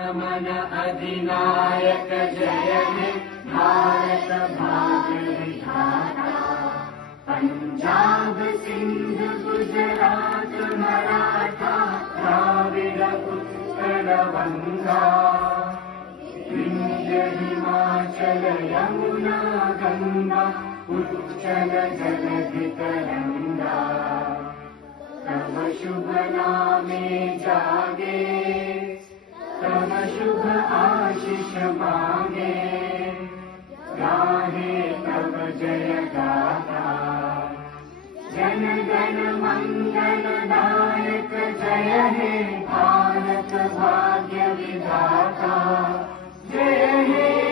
मन अधिनायक जय हे भारत भाग्य विधाता। पंजाब सिंध गुजरात मराठा द्राविड उत्कल गंगा। विंध्य हिमाचल यमुना गंगा उच्चल जलधि तरंगा। तव शुभ नामे जागे तव शुभ आशीष मांगे। गाहे तव जय गाथा जन गण मंगल दायक जय हे भारत भाग्य विधाता। जय हे